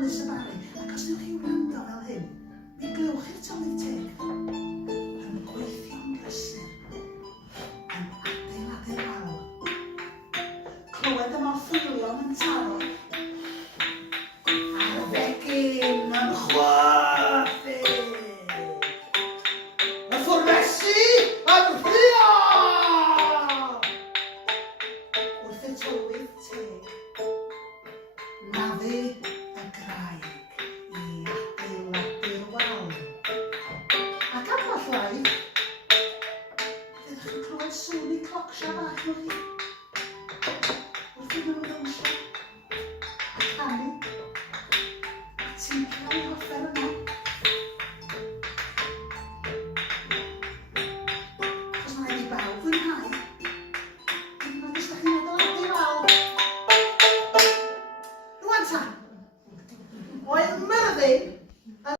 Ynys y Bari. Ac os ydych chi'n wrando fel hyn, mi glywch i'r tylwyth teg yn gweithio'n brysur, yn adeiladu'r wal. Clywed yma Hwylio'r yn taro, a'r fegin yn chwerthu. Y ffwrnesu yn Hwylio'r! Wrth y tylwyth teg, naddu y graig i adeiladu'r wal. Ac ambell waith, fyddwch chi'n clywed sŵn i clocsio bach nhw chi. Wrth iddyn nhw ddawnsio, a canu, a teipio i offer yma. Achos mae'n ei bawb fwynhau, unwaith os ydych chi'n adeiladu'r wal. Rwan ta, oedd Myrddin